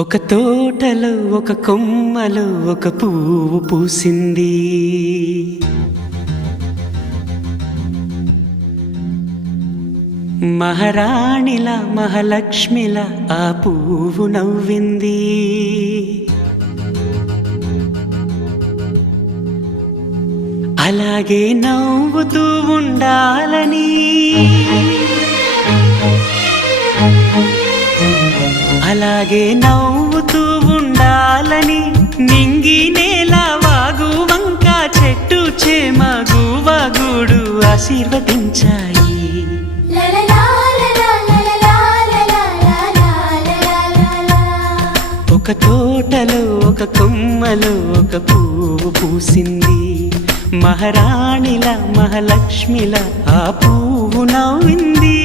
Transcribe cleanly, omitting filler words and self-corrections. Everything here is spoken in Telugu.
ఒక తోటలో ఒక కొమ్మలో ఒక పువ్వు పూసింది. మహారాణిలా మహాలక్ష్మిలా ఆ పువ్వు నవ్వింది. అలాగే నవ్వుతూ ఉండాలని, అలాగే నవ్వుతూ ఉండాలని నింగి నేల వాగు వంక చెట్టు చేమ గువగూడు ఆశీర్వదించాయి. ఒక తోటలో ఒక కొమ్మలో ఒక పువ్వు పూసింది. మహారాణిలా మహాలక్ష్మిలా ఆ పువ్వు నవ్వింది.